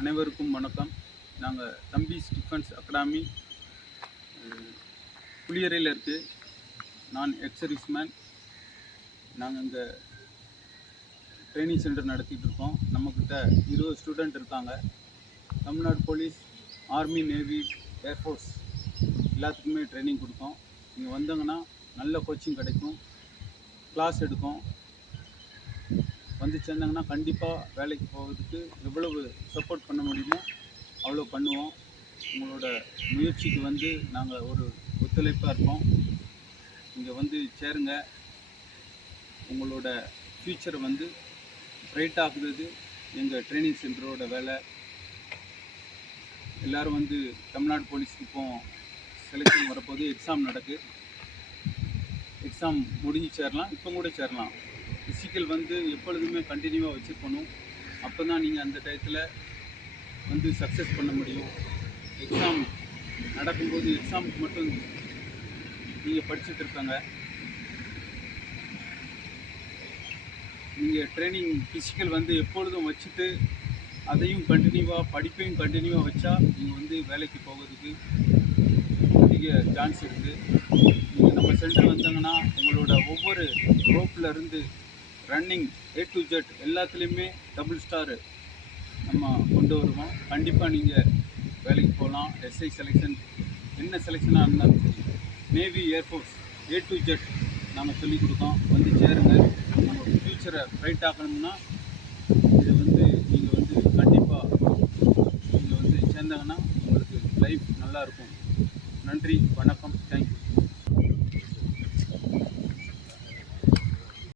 அனைவருக்கும் வணக்கம். நாங்கள் தம்பிஸ் டிஃபென்ஸ் அகாடமி புளியரையில் இருக்குது. நான் எக்ஸர்வீஸ்மேன். நாங்கள் இங்கே ட்ரைனிங் சென்டர் நடத்திட்டு இருக்கோம். நம்மக்கிட்ட 20 ஸ்டூடெண்ட் இருக்காங்க. Tamil Nadu police, army, navy, air force எல்லாத்துக்குமே ட்ரைனிங் கொடுப்போம். நீங்கள் வந்தீங்கன்னா நல்ல கோச்சிங் கிடைக்கும், கிளாஸ் எடுக்கும். வந்து சேர்ந்தாங்கன்னா கண்டிப்பாக வேலைக்கு போகிறதுக்கு எவ்வளவு சப்போர்ட் பண்ண முடியுமோ அவ்வளோ பண்ணுவோம். உங்களோட முயற்சிக்கு வந்து நாங்கள் ஒரு ஒத்துழைப்பாக இருப்போம். இங்கே வந்து சேருங்க. உங்களோட ஃப்யூச்சரை வந்து பிரைட் ஆகுறது எங்கள் ட்ரைனிங் சென்டரோட வேலை. எல்லோரும் வந்து தமிழ்நாடு போலீஸ்க்கு இப்போ செலெக்ஷன் வரப்போது எக்ஸாம் நடக்கு. எக்ஸாம் முடிஞ்சு சேரலாம், இப்போ கூட சேரலாம். ஃபிசிக்கல் வந்து எப்பொழுதுமே கண்டினியூவாக வச்சுருக்கணும். அப்போ தான் நீங்கள் அந்த டயத்தில் வந்து சக்ஸஸ் பண்ண முடியும். எக்ஸாம் நடக்கும்போது எக்ஸாமுக்கு மட்டும் நீங்கள் படிச்சுட்டு இருக்காங்க. நீங்கள் ட்ரைனிங் ஃபிசிக்கல் வந்து எப்பொழுதும் வச்சுட்டு அதையும் கண்டினியூவாக படிப்பையும் கண்டினியூவாக வச்சா நீங்கள் வந்து வேலைக்கு போகிறதுக்கு அதிக சான்ஸ் இருக்குது. நீங்கள் நம்ம சென்டர் வந்தாங்கன்னா உங்களோட ஒவ்வொரு ரோப்பில் இருந்து ரன்னிங் A to Z எல்லாத்துலேயுமே டபுள் ஸ்டாரு நம்ம கொண்டு வருவோம். கண்டிப்பாக நீங்கள் வேலைக்கு போகலாம். SI செலெக்ஷன் என்ன செலெக்ஷனாக இருந்தாலும் சரி, navy, air force A to Z நாங்கள் சொல்லிக் கொடுத்தோம். வந்து சேருங்க. நம்ம ஃப்யூச்சரை பிரைட் ஆக்கணும்னா இதை வந்து நீங்கள் வந்து கண்டிப்பாக நீங்கள் வந்து சேர்ந்தாங்கன்னா உங்களுக்கு லைஃப் நல்லாயிருக்கும். நன்றி, வணக்கம், தேங்க்யூ.